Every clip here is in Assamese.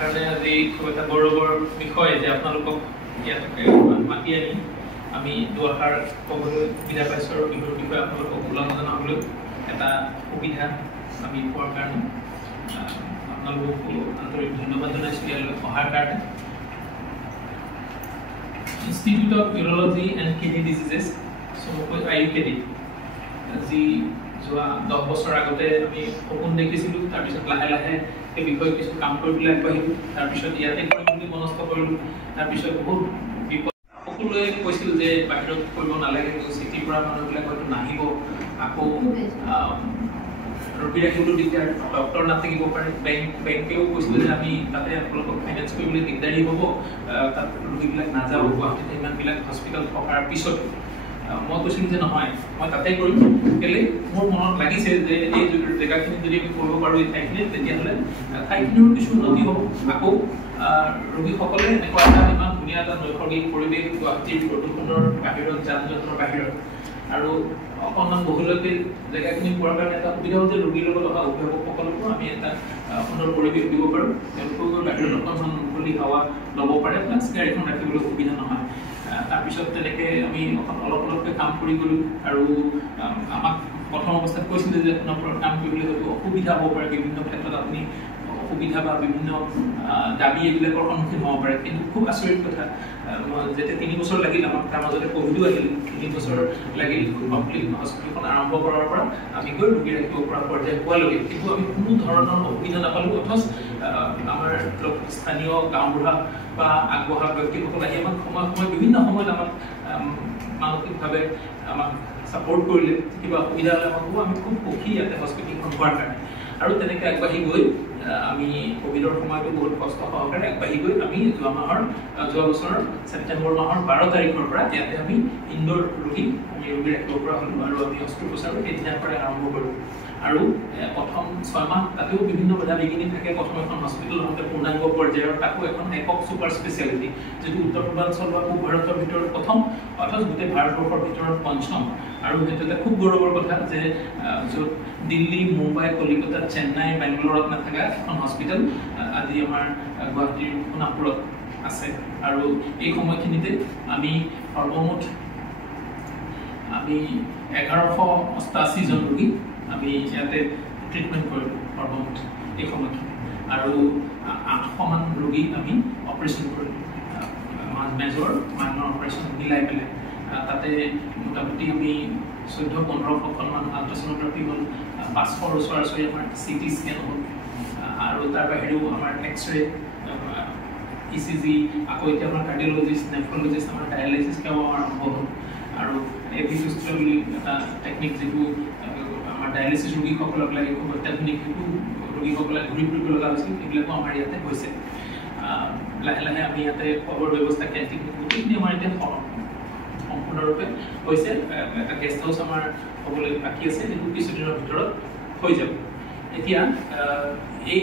কাৰণে আজি খুব এটা গৌৰৱৰ বিষয় যে আপোনালোকক ইয়াতে মাতি আনি আমি দুআষাৰ ক'বলৈ সুবিধা পাইছোঁ আৰু বিহুৰ বিষয়ে আপোনালোকক উলংঘন জনাবলৈ এটা সুবিধা আমি পোৱাৰ কাৰণে আপোনালোককো আন্তৰিক ধন্যবাদ জনাইছোঁ ইয়ালৈ অহাৰ কাৰণে। Institute of urology and kidney diseases চমুকৈ IUKD যি যোৱা 10 বছৰ আগতে আমি সপোন দেখিছিলোঁ, তাৰপিছত লাহে লাহে সেই বিষয়ে কিছু কাম কৰিবলৈ আগবাঢ়িলোঁ, তাৰপিছত ইয়াতে কৰিম বুলি মনস্থ কৰিলোঁ, তাৰপিছত বহুত বিপদ সকলোৱে কৈছিল যে বাহিৰত কৰিব নালাগে, চিটিৰ পৰা মানুহবিলাক হয়তো নাহিব, আকৌ ৰখি ৰাখিবলৈ দিগদাৰ, ডক্টৰ নাথাকিব পাৰে, বেংকেও কৈছিল যে আমি তাতে আপোনালোকক ফাইনেন্স কৰিবলৈ দিগদাৰী হ'ব, তাত ৰোগীবিলাক নাযাব, গুৱাহাটীত ইমানবিলাক হস্পিটেল থকাৰ পিছতো মই কৈছিলোঁ যে নহয়, মই তাতে কৰিম। কেলৈ মোৰ মনত লাগিছে যে এই জেগাখিনি যদি আমি কৰিব পাৰোঁ এই ঠাইখিনিত, তেতিয়াহ'লে ঠাইখিনিৰো কিছু উন্নতি হ'ব। আকৌ ৰোগীসকলে এনেকুৱা এটা ইমান ধুনীয়া এটা নৈসৰ্গিক পৰিৱেশ গুৱাহাটীৰ প্ৰদূষণৰ বাহিৰত, যান জঁটৰ বাহিৰত, আৰু অকণমান বহুলকৈ জেগাখিনি পোৱাৰ কাৰণে এটা সুবিধা হ'ল যে ৰোগীৰ লগত অহা অভিভাৱকসকলকো আমি এটা সুন্দৰ পৰিৱেশ দিব পাৰোঁ, তেওঁলোকেও বাহিৰত অকণমান মুকলি হাৱা ল'ব পাৰে, প্লাছ গাড়ীখন ৰাখিবলৈ সুবিধা নহয়। তাৰপিছত তেনেকৈ আমি অলপ অলপকৈ কাম কৰি গ'লোঁ আৰু আমাক প্ৰথম অৱস্থাত কৈছিলে যে আপোনাৰ পৰা কাম কৰিবলৈ হয়তো অসুবিধা হ'ব পাৰে, বিভিন্ন ক্ষেত্ৰত আপুনি অসুবিধা বা বিভিন্ন দাবী এইবিলাকৰ সন্মুখীন হ'ব পাৰে, কিন্তু খুব আচৰিত কথা, যেতিয়া 3 বছৰ লাগিল, আমাক তাৰ মাজতে ক'ভিডো আহিল, 3 বছৰ লাগিল কমপ্লিট হস্পিটেলখন আৰম্ভ কৰাৰ পৰা আমি গৈ ৰোগী ৰাখিব পৰা পৰ্যায় পোৱালৈকে, কিন্তু আমি কোনো ধৰণৰ অসুবিধা নাপালোঁ। অথচ আমাৰ স্থানীয় গাঁওবুঢ়া বা আগবঢ়া ব্যক্তিসকল আহি আমাক সময় বিভিন্ন সময়ত আমাক মানসিকভাৱে আমাক ছাপোৰ্ট কৰিলে, কিবা অসুবিধা হ'লে আমাক আমি খুব সুখী ইয়াতে হস্পিটেলখন হোৱাৰ কাৰণে। আৰু তেনেকৈ আগবাঢ়ি গৈ আমি ক'ভিডৰ সময়তো বহুত কষ্ট সহকাৰে আগবাঢ়ি গৈ আমি যোৱা বছৰৰ ছেপ্টেম্বৰ মাহৰ 12 তাৰিখৰ পৰা ইয়াতে আমি ইনডোৰ ৰোগী ৰাখিব পৰা হ'লোঁ আৰু আমি অস্ত্ৰোপচাৰো সেইদিনাৰ পৰা আৰম্ভ কৰোঁ। আৰু প্ৰথম 6 মাহ তাতেও বিভিন্ন বাধা বিঘিনি থাকে। প্ৰথম এখন হস্পিটেল হওঁতে পূৰ্ণাংগ পৰ্যায়ৰ, তাকো এখন একক ছুপাৰ স্পেচিয়েলিটি, যিটো উত্তৰ পূৰ্বাঞ্চল বা পূব ভাৰতৰ ভিতৰত প্ৰথম, অথচ গোটেই ভাৰতবৰ্ষৰ ভিতৰত 5ম। আৰু সেইটো এটা খুব গৌৰৱৰ কথা যে য'ত দিল্লী, মুম্বাই, কলিকতা, চেন্নাই, বেংগলোৰত নাথাকা এখন হস্পিটেল আজি আমাৰ গুৱাহাটীৰ সোণাপুৰত আছে। আৰু এই সময়খিনিতে আমি সৰ্বমুঠ 1188 জন ৰোগী আমি ইয়াতে ট্ৰিটমেণ্ট কৰিলোঁ সৰ্বমুঠ এই সময়খিনি, আৰু 800মান ৰোগী আমি অপাৰেশ্যন কৰিলোঁ, মেজৰ মাইনৰ অপাৰেশ্যন মিলাই পেলাই। তাতে মোটামুটি আমি 1400-1500মান আল্ট্ৰাছ'ন'গ্ৰাফি হ'ল, 500ৰ ওচৰা-ওচৰি আমাৰ CT স্কেন হ'ল, আৰু তাৰ বাহিৰেও আমাৰ এক্সৰে, ECG, আকৌ এতিয়া আমাৰ কাৰ্ডিঅ'লজিষ্ট, নেফ্ৰলজিষ্ট, আমাৰ ডায়েলাইচিছ সেৱাও আৰম্ভ হ'ল। আৰু এভিচুষ্ট্ৰা বুলি এটা টেকনিক, যিটো আমাৰ ডায়েলাইচিছ ৰোগীসকলক লাগে, খুব অত্যাধুনিক, সেইটো ৰোগীসকলে ঘূৰি ফুৰিব লগা হৈছিল, সেইবিলাকো আমাৰ ইয়াতে হৈছে। লাহে লাহে আমি ইয়াতে খোৱাৰ ব্যৱস্থা, কেণ্টিন, গোটেইখিনি আমাৰ এতিয়া সম্পূৰ্ণৰূপে হৈছে। এটা গেষ্ট হাউচ আমাৰ হ'বলৈ বাকী আছে, সেইটো কিছুদিনৰ ভিতৰত হৈ যাব। এতিয়া এই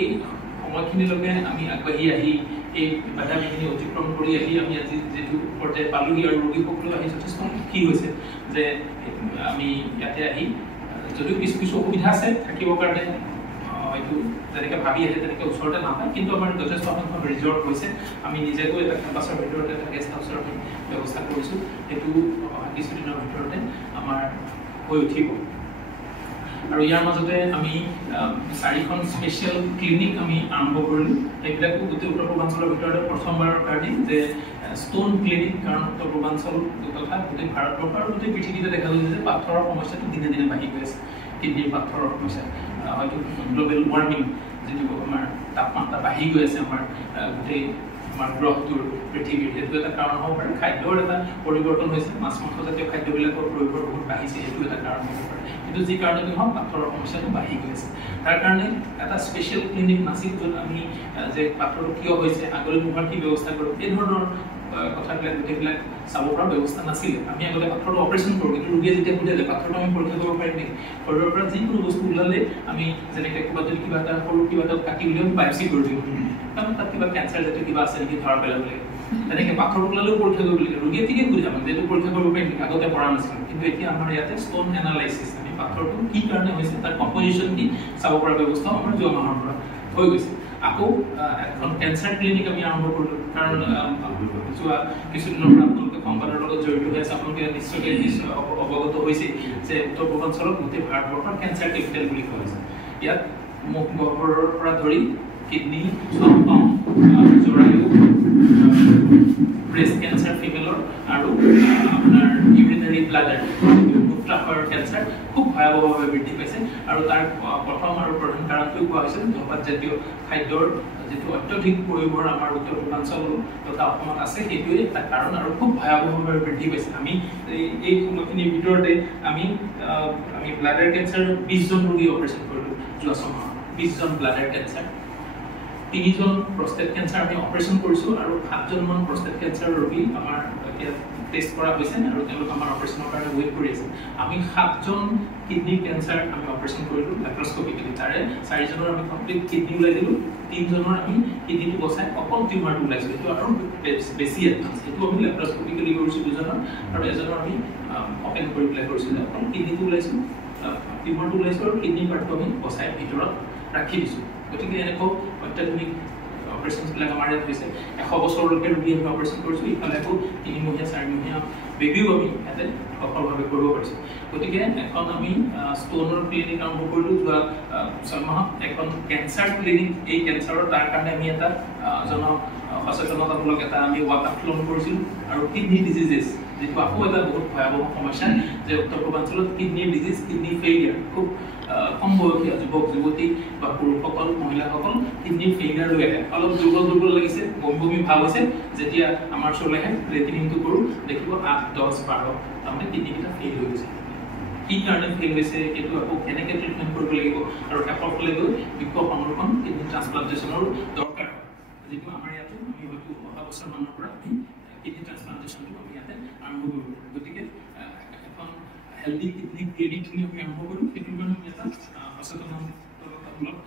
সময়খিনিলৈকে আমি আগবাঢ়ি আহি এই বাধা বিঘিনি অতিক্ৰম কৰি আহি আমি আজি যিটো পৰ্যায় পালোঁহি, আৰু ৰোগীসকলেও আহি যথেষ্ট সুখী হৈছে যে আমি ইয়াতে আহি, যদিও কিছু কিছু অসুবিধা আছে থাকিবৰ কাৰণে, হয়তো যেনেকৈ ভাবি আহে তেনেকৈ ওচৰতে নাপায়, কিন্তু আমাৰ যথেষ্ট সংখ্যক ৰিজৰ্ট হৈছে। আমি নিজেকৈ এটা কেম্পাছৰ ভিতৰতে এটা গেষ্ট হাউচৰ আমি ব্যৱস্থা কৰিছোঁ, সেইটো কিছুদিনৰ ভিতৰতে আমাৰ হৈ উঠিব। আৰু ইয়াৰ মাজতে আমি 4খন স্পেচিয়েল ক্লিনিক আমি আৰম্ভ কৰিলোঁ। সেইবিলাকো গোটেই উত্তৰ পূৰ্বাঞ্চলৰ ভিতৰতে প্ৰথমবাৰৰ কাৰণে, যে ষ্টোন ক্লিনিক, কাৰণ উত্তৰ পূৰ্বাঞ্চল তথা গোটেই ভাৰতবৰ্ষ আৰু গোটেই পৃথিৱীতে দেখা গৈছে যে পাথৰৰ সমস্যাটো দিনে দিনে বাঢ়ি গৈ আছে। কিডনীৰ পাথৰৰ সমস্যা, হয়তো গ্ল'বেল ৱাৰ্মিং, যিটো আমাৰ তাপমাত্ৰা বাঢ়ি গৈ আছে আমাৰ গোটেই আমাৰ গ্ৰহটোৰ, পৃথিৱীৰ, সেইটো এটা কাৰণ হ'ব পাৰে। খাদ্যৰ এটা পৰিৱৰ্তন হৈছে, মাছ মাংসজাতীয় খাদ্যবিলাকৰ প্ৰয়োভৰ বহুত বাঢ়িছে, সেইটো এটা কাৰণ হ'ব পাৰে। কিন্তু যি কাৰণে নহওক পাথৰৰ সমস্যাটো বাঢ়ি গৈ আছে। তাৰ কাৰণে এটা স্পেচিয়েল ক্লিনিক নাছিল, য'ত আমি যে পাথৰটো কিয় হৈছে, আগলৈ নোহোৱাৰ কি ব্যৱস্থা কৰোঁ, এই ধৰণৰ কথাবিলাক গোটেইবিলাক চাব পৰা ব্যৱস্থা নাছিলে। আমি আগতে পাথৰটো অপাৰেশ্যন কৰোঁ, কিন্তু ৰোগীয়ে যেতিয়া সোধে যে পাথৰটো আমি পৰীক্ষা কৰিব পাৰিম নেকি, শৰীৰৰ পৰা যিকোনো বস্তু ওলালে আমি যেনেকৈ কিবা যদি কিবা এটা সৰু কিবা এটা কাটি বুলি আমি বায়'পচি কৰি দিওঁ, কাৰণ তাত কিবা কেঞ্চাৰ জাতীয় কিবা আছে নেকি ধৰা পেলাব লাগে। তেনেকৈ পাথৰ ওলালেও পৰীক্ষা কৰিব লাগে, ৰোগীয়ে ঠিকেই সুধে আমাক যে এইটো পৰীক্ষা কৰিব পাৰিম নেকি, আগতে পৰা নাছিলোঁ। কিন্তু এতিয়া আমাৰ ইয়াতে ষ্টোন এনালাইচিছ, পাথৰটো কি কাৰণে হৈছে তাৰ কম্পজিশ্যন কি চাব পৰা ব্যৱস্থাও আমাৰ যোৱা মাহৰ পৰা হৈ গৈছে। আকৌ এখন কেঞ্চাৰ ক্লিনিক আমি আৰম্ভ কৰিলোঁ কাৰণ যোৱা কিছুদিনৰ পৰা আপোনালোকে সংবাদৰ লগত জড়িত হৈ আছে আপোনালোকে নিশ্চয় অৱগত হৈছে যে উত্তৰ পূৰ্বাঞ্চলত গোটেই ভাৰতবৰ্ষৰ কেঞ্চাৰ কেপিটেল বুলি কোৱা হৈছে ইয়াত মুখ গহ্বৰৰ পৰা ধৰি কিডনি জৰায়ু ব্ৰেষ্ট কেঞ্চাৰ ফিমেলৰ আৰু আপোনাৰ ইউৰিনাৰী ব্লাডাৰ মূত্ৰাশয়ৰ কেঞ্চাৰ খুব ভয়াৱহভাৱে বৃদ্ধি পাইছে আৰু তাৰ প্ৰথম আৰু প্ৰধান কাৰণটো কোৱা হৈছে ধপাত জাতীয় খাদ্যৰ যিটো অত্যধিক প্ৰয়োভৰ আমাৰ উত্তৰ পূৰ্বাঞ্চল তথা অসমত আছে সেইটোৱে এটা কাৰণ আৰু খুব ভয়াৱহভাৱে বৃদ্ধি পাইছে আমি এই সময়খিনিৰ ভিতৰতে আমি ব্লাডাৰ কেঞ্চাৰ 20 জন ৰোগী অপাৰেশ্যন কৰিলোঁ যোৱা ছমাহত 20 জন ব্লাডাৰ কেঞ্চাৰ 3 জন প্ৰস্টেট কেঞ্চাৰ আমি অপাৰেশ্যন কৰিছোঁ আৰু 7 জন মান প্ৰস্টেট কেঞ্চাৰ ৰোগী আমাৰ এতিয়া টেষ্ট কৰা হৈছে আৰু তেওঁলোক আমাৰ অপাৰেশ্যনৰ কাৰণে ৱেইট কৰি আছে আমি 7 জন কিডনি কেঞ্চাৰ আমি অপাৰেশ্যন কৰিলোঁ লেপ্ৰস্কপিকেলি তাৰে 4 জনৰ আমি কমপ্লিট কিডনি ওলাই দিলোঁ 3 জনৰ আমি কিডনিটো বচাই অকল টিউমাৰটো ওলাইছোঁ এইটো আৰু বেছি এডভান্স এইটো আমি লেপ্ৰস্কপিকেলি কৰিছোঁ 2 জনৰ আৰু এজনৰ আমি অপেন কৰি পেলাই কৰিছোঁ অকল কিডনিটো ওলাইছোঁ টিউমাৰটো ওলাইছোঁ আৰু কিডনি পাৰ্টটো আমি বচাই ভিতৰত ৰাখি দিছোঁ গতিকে এনেকুৱা অত্যাধুনিক অপাৰেশ্যনবিলাক আমাৰ ইয়াত হৈছে 100 বছৰলৈকে ৰোগী আমি অপাৰেশ্যন কৰিছোঁ ইফালে আকৌ 3মহীয়া 4মহীয়া বেবীও আমি ইয়াতে সফলভাৱে কৰিব পাৰিছোঁ গতিকে এখন আমি ষ্ট'নৰ ক্লিনিক আৰম্ভ কৰিলোঁ যোৱা 6 মাহত এখন কেঞ্চাৰ ক্লিনিক এই কেঞ্চাৰৰ তাৰ কাৰণে আমি এটা সচেতনতামূলক এটা আমি ৱাকাথলন কৰিছিলোঁ আৰু কিডনি ডিজিজেছ যেটো আকৌ এটা বহুত ভয়াৱহ সমস্যা যে উত্তৰ পূৰ্বাঞ্চলত কিডনি ডিজিজ কিডনি ফেইলিয়াৰ খুব কম বয়সীয়া যুৱক যুৱতী বা পুৰুষসকল মহিলাসকল কিডনি ফেইলিয়াৰ লৈ আহে অলপ দুৰ্বল লাগিছে বমি ভাৱ হৈছে যেতিয়া আমাৰ ওচৰলৈ আহে ক্ৰিয়েটিনিনটো কৰোঁ দেখিব 8 10 12 তাৰমানে কিডনিকেইটা ফেইল হৈ গৈছে কি কাৰণে ফেইল হৈছে সেইটো আকৌ কেনেকৈ ট্ৰিটমেণ্ট কৰিব লাগিব আৰু শেষৰ ফালে গৈ বিকল্প সংৰক্ষণ কিডনি ট্ৰান্সপ্লান্টেশ্যনৰ দৰকাৰ যিটো আমাৰ ইয়াতো আমি হয়তো অহা বছৰমানৰ পৰা আমি কিডনি ট্ৰান্সপ্লান্টেশ্যনটো আমি ইয়াতে আৰম্ভ কৰিব গতিকে এখন হেল্ডি কিডনি ক্লিনিক আমি আৰম্ভ কৰোঁ সেইটোৰ কাৰণে আমি এটা সচেতনতামূলক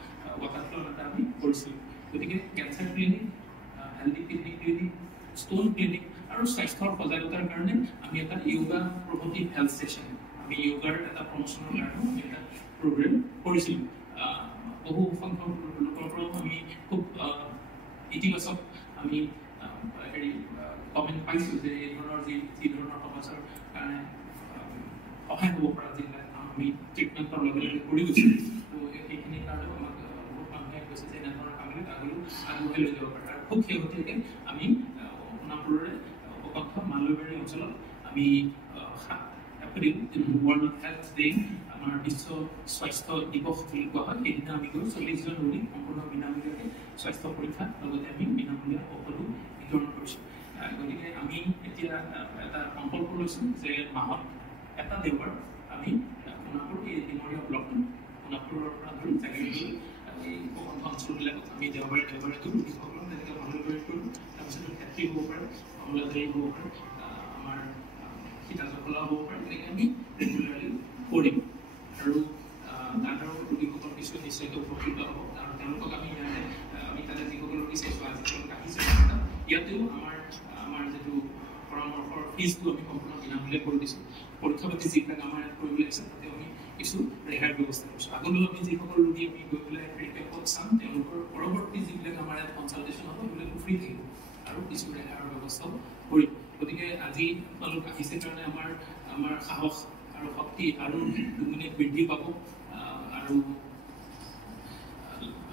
ৱাকাথলন এটা আমি কৰিছিলোঁ গতিকে cancer clinic healthy kidney clinic stone clinic আৰু স্বাস্থ্যৰ সজাগতাৰ কাৰণে আমি এটা য়োগা প্ৰমোটিভ হেল্থ ছেশ্যন আমি য়োগাৰ এটা প্ৰমোশ্যনৰ কাৰণে আমি এটা প্ৰগ্ৰেম কৰিছিলোঁ বহু সংখ্যক লোকৰ পৰাও আমি খুব ইতিবাচক আমি কমেণ্ট পাইছোঁ যে এই ধৰণৰ যি ধৰণৰ সমাজৰ কাৰণে সহায় হ'ব পৰা যিবিলাক আমি ট্ৰিটমেণ্টৰ লগে লগে কৰি গৈছোঁ তো সেইখিনিৰ কাৰণেও আমাক বহুত মানুহে কৈছে যে এনেধৰণৰ কামবিলাক আগবঢ়াই লৈ যাব পাৰে আৰু খুব শেহতীয়াকৈ আমি সোণাপুৰৰে উপকণ্ঠ মালয়বাৰী অঞ্চলত আমি 7 এপ্ৰিল ৱৰ্ল্ড হেল্থ ডে আমাৰ বিশ্ব স্বাস্থ্য দিৱস বুলি কোৱা হয় সেইদিনা আমি গৈ 40 জন ৰোগীক সম্পূৰ্ণ বিনামূলীয়াকৈ স্বাস্থ্য পৰীক্ষা লগতে আমি বিনামূলীয়া ঔষধো বিতৰণ কৰিছোঁ গতিকে আমি এতিয়া এটা সংকল্প লৈছোঁ যে মাহত এটা দেওবাৰ আমি সোণাপুৰ এই ডিমৰীয়া ব্লকটো সোণাপুৰৰ পৰা ধৰি জাগিৰোডলৈ এই উপকণ্ঠ অঞ্চলবিলাকত আমি দেওবাৰে ৰোগীসকলক তেনেকৈ মালয়বাৰীত কৰোঁ তাৰপিছত ক্ষেত্ৰী হ'ব পাৰে কমলাবাৰী হ'ব পাৰে আমাৰ সীতাজখলা হ'ব পাৰে তেনেকৈ আমি ৰেগুলাৰলি কৰিম আৰু তাঁতৰ ৰোগীসকল কিছু নিশ্চয়কৈ উপকৃত হ'ব আৰু তেওঁলোকক আমি ইয়াতে আমি তাতে যিসকল ৰোগী চাইছোঁ আজি তেওঁলোক আহিছে ইয়াতেও আমাৰ যিটো পৰামৰ্শৰ ফিজটো আমি সম্পূৰ্ণ বিনামূলীয়া কৰি দিছোঁ পৰীক্ষা পাতি যিবিলাক আমাৰ ইয়াত কৰিবলৈ আছে তাতে আমি কিছু ৰেহাইৰ ব্যৱস্থা কৰিছোঁ আগলৈও আমি যিসকল ৰোগী আমি গৈ পেলাই ক্লিনিকত চাম তেওঁলোকৰ পৰৱৰ্তী যিবিলাক আমাৰ ইয়াত কনচালটেশ্যন হ'ব সেইবিলাক ফ্ৰী থাকিব আৰু কিছু ৰেহাইৰ ব্যৱস্থাও কৰিম গতিকে আজি আপোনালোক আহিছে কাৰণে আমাৰ সাহস আৰু শক্তি আৰু দুগুণে বৃদ্ধি পাব আৰু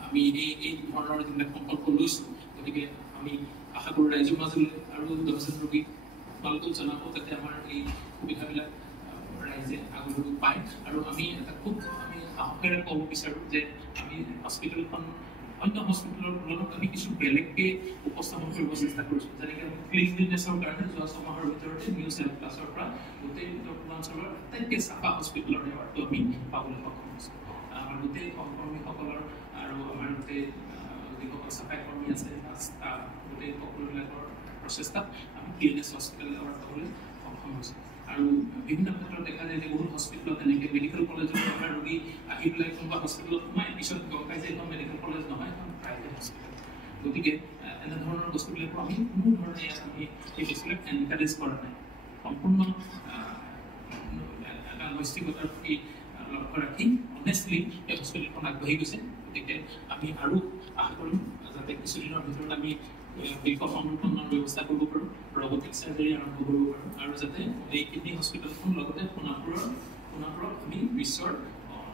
আমি এই ধৰণৰ যিবিলাক সংকল্প লৈছোঁ গতিকে আমি আশা কৰোঁ ৰাইজৰ মাজলৈ আৰু 10 জন ৰোগীক আপোনালোকেও জনাব যাতে আমাৰ এই সুবিধাবিলাক ৰাইজে আগলৈ পায় আৰু আমি এটা খুব আমি সাহসেৰে ক'ব বিচাৰোঁ যে আমি হস্পিটেলখন অন্য হস্পিটেলৰ তুলনাত আমি কিছু বেলেগকৈ উপস্থাপন কৰিব চেষ্টা কৰিছোঁ যেনেকৈ আমি ক্লিনলিনেছৰ কাৰণে যোৱা 6 মাহৰ ভিতৰতে নিউজ হেল্থ প্লাছৰ পৰা গোটেই উত্তৰ পূৰ্বাঞ্চলৰ আটাইতকৈ চাফা হস্পিটেলৰ এৱাৰ্ডটো আমি পাবলৈ সক্ষম হৈছোঁ আমাৰ গোটেই সহকৰ্মীসকলৰ আৰু আমাৰ গোটেই যিসকল চাফাই কৰ্মী আছে ষ্টাফ গোটেই সকলোবিলাকৰ প্ৰচেষ্টাত আমি ক্লিনেছ হস্পিটেল এৱাৰ্ড পাবলৈ সক্ষম হৈছোঁ আৰু বিভিন্ন ক্ষেত্ৰত দেখা যায় যে বহুত হস্পিটেলত তেনেকৈ মেডিকেল কলেজৰ পৰা ৰোগী আহি পেলাই কোনোবা হস্পিটেলত সোমাই পিছত গম পাই যে এখন মেডিকেল কলেজ নহয় এখন প্ৰাইভেট হস্পিটেল গতিকে এনেধৰণৰ বস্তুবিলাকো আমি কোনো ধৰণে ইয়াত আমি এই বস্তুবিলাক এনকাৰেজ কৰা নাই সম্পূৰ্ণ এটা নৈতিকতাৰ প্ৰতি লক্ষ্য ৰাখি অনেষ্টলি এই হস্পিটেলখন আগবাঢ়ি গৈছে গতিকে আমি আৰু আশা কৰিম বৃক্ক সংৰক্ষণৰ ব্যৱস্থা কৰিব পাৰোঁ, ৰবটিক চাৰ্জাৰী আৰম্ভ কৰিব পাৰোঁ, আৰু যাতে এই কিডনী হস্পিটেলখন লগতে সোণাপুৰত আমি বিশ্বৰ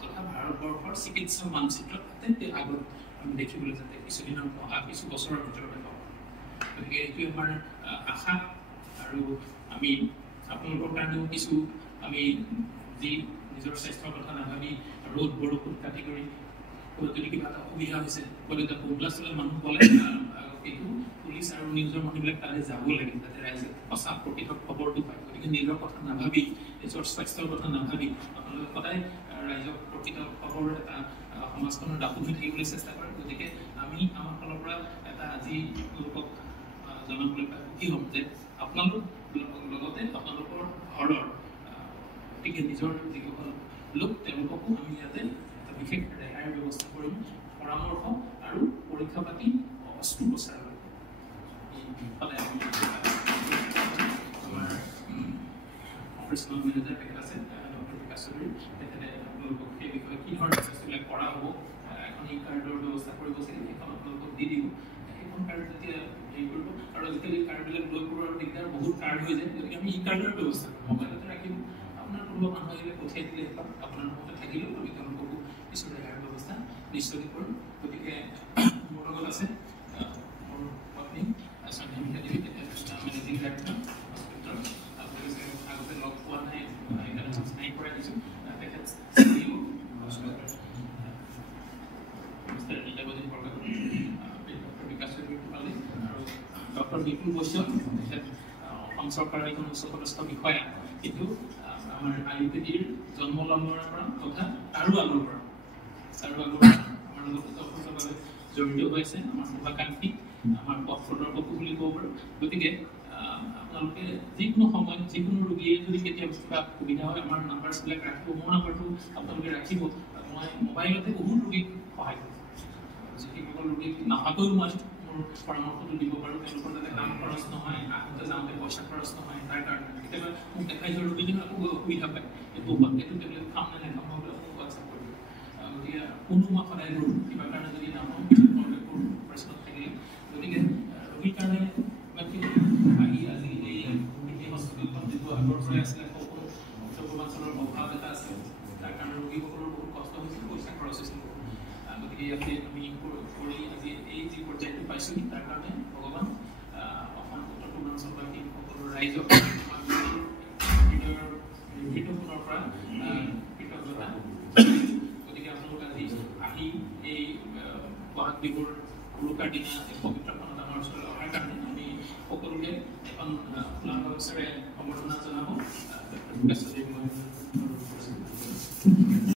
তথা ভাৰতবৰ্ষৰ চিকিৎসা মানচিত্ৰত আগত আমি দেখিবলৈ যাতে কিছুদিনৰ অহা কিছু বছৰৰ ভিতৰতে পাওঁ। গতিকে এইটোৱে আমাৰ আশা, আৰু আমি আপোনালোকৰ কাৰণেও কিছু আমি যি নিজৰ স্বাস্থ্যৰ কথা নাভাবি ৰ'দ বৰষুণ কাটি কৰি যদি কিবা এটা অসুবিধা হৈছে ক'লে এতিয়া বোমলা চোলা মানুহ ক'লে এইটো পুলিচ আৰু নিউজৰ মানুহবিলাক তালৈ যাব লাগে যাতে ৰাইজে সঁচা প্ৰকৃত খবৰটো পায়। গতিকে নিজৰ কথা নাভাবি, নিজৰ স্বাস্থ্যৰ কথা নাভাবি আপোনালোকে সদায় ৰাইজক প্ৰকৃত খবৰ এটা সমাজখনৰ দাপোন হৈ থাকিবলৈ চেষ্টা কৰে। গতিকে আমি আমাৰ ফালৰ পৰা এটা আজি লোকক জনাবলৈ পাই সুখী হ'ম যে আপোনালোক লগতে আপোনালোকৰ ঘৰৰ গতিকে নিজৰ যিসকল লোক তেওঁলোককো আমি ইয়াতে এটা বিশেষ ৰেহাইৰ ব্যৱস্থা কৰিম, পৰামৰ্শ আৰু পৰীক্ষা পাতি অস্ত্ৰোপচাৰ ইফালে আমি আমাৰ অপাৰেশ্যনেল মেনেজাৰ তেখেত আছে ডক্টৰ বিকাশ চৌধুৰী, তেখেতে আপোনালোকক সেই বিষয়ে কি ধৰণৰ বস্তুবিলাক কৰা হ'ব, এখন ই কাৰ্ডৰ ব্যৱস্থা কৰিব চাগে, সেইখন আপোনালোকক দি দিব। সেইখন কাৰ্ড যেতিয়া হেৰি কৰিব, আৰু আজিকালি কাৰ্ডবিলাক লৈ ফুৰোৱাৰ দিগদাৰ বহুত কাৰ্ড হৈ যায়, গতিকে আমি ই কাৰ্ডৰ ব্যৱস্থা কৰিম, মোবাইলতে ৰাখিব। আপোনাৰ কোনোবা মানুহ আহিলে পঠিয়াই দিলে আপোনাৰ লগতে থাকিলেও আমি তেওঁলোককো কিছু ৰেহাইৰ ব্যৱস্থা নিশ্চয় কৰিম। গতিকে মোৰ লগত আছে মোৰ পত্নী সন্ধ্যা দেৱী, তেখেত মেনেজিং ডাইৰেক্টৰ হস্পিটেলৰ, আপোনালোকে আগতে লগ পোৱা নাই সেইকাৰণে মই চিনাকি কৰাই দিছোঁ। তেখেত CEO মিষ্টাৰ গীতাৱতী বৰগোহাঁই, ডক্টৰ বিকাশ চৌধুৰী পালে, আৰু ডক্টৰ বিপুল বৈশ্য, তেখেত অসম চৰকাৰৰ এখন উচ্চপদস্থ বিষয়া, কিন্তু আমাৰ আয়ুৰ্বেদীৰ জন্ম লগ্নৰ পৰা তথা তাৰো আগৰ পৰা আমাৰ লগত ওতঃপ্ৰোতভাৱে জড়িত হৈ আছে, আমাৰ শুভাকাংক্ষী, আমাৰ পথ প্ৰদৰ্শক বুলি ক'ব পাৰোঁ। গতিকে আপোনালোকে যিকোনো সময়ত যিকোনো ৰোগীয়ে যদি কেতিয়াবা কিবা সুবিধা হয় আমাৰ নাম্বাৰছবিলাক ৰাখিব, মোৰ নাম্বাৰটো আপোনালোকে ৰাখিব। মই মোবাইলতে বহুত ৰোগীক সহায় কৰোঁ, যিসকল ৰোগীক নাহাকৈও মই মোৰ পৰামৰ্শটো দিব পাৰোঁ, তেওঁলোকৰ যাতে কাম খৰচ নহয়, আহোঁতে যাওঁতে পইচা খৰচ নহয়, তাৰ কাৰণে কেতিয়াবা মোক দেখাই যোৱা ৰোগীজনে আকৌ অসুবিধা পায়, এইটো টেবলেট খাম নে নাখাম হ'লে মোক হোৱাটছআপ কৰিব। গতিকে কোনো মই সদায় কৰোঁ, কিবা কাৰণে যদি নাপাওঁ কৰোঁ অপাৰেশ্যনত থাকিলে। গতিকে ৰোগীৰ কাৰণে ইমানখিনি আহি আজি এই হস্পিটেলখন যিটো আগৰ পৰাই আছিলে সকলো উত্তৰ পূৰ্বাঞ্চলৰ অভাৱ এটা আছে, তাৰ কাৰণে ৰোগীসকলৰ বহুত কষ্ট হৈছিল, পইচা খৰচ হৈছিল। গতিকে ইয়াতে আমি কৰি আজি এই যি পৰ্যায়টো পাইছোঁ তাৰ কাৰণে ভগৱান অসম উত্তৰ পূৰ্বাঞ্চলবাসী সকলো ৰাইজক হৃদয়ৰ পৰা কৃতজ্ঞতা। গতিকে আপোনালোক আজি আহি এই বহাগ বিহুৰ উৰুকাৰ দিনা এই পবিত্ৰখনত আমাৰ ওচৰলৈ অহাৰ কাৰণে আমি সকলোকে এখন ফুলাম গামোচাৰে সম্বৰ্ধনা জনাব।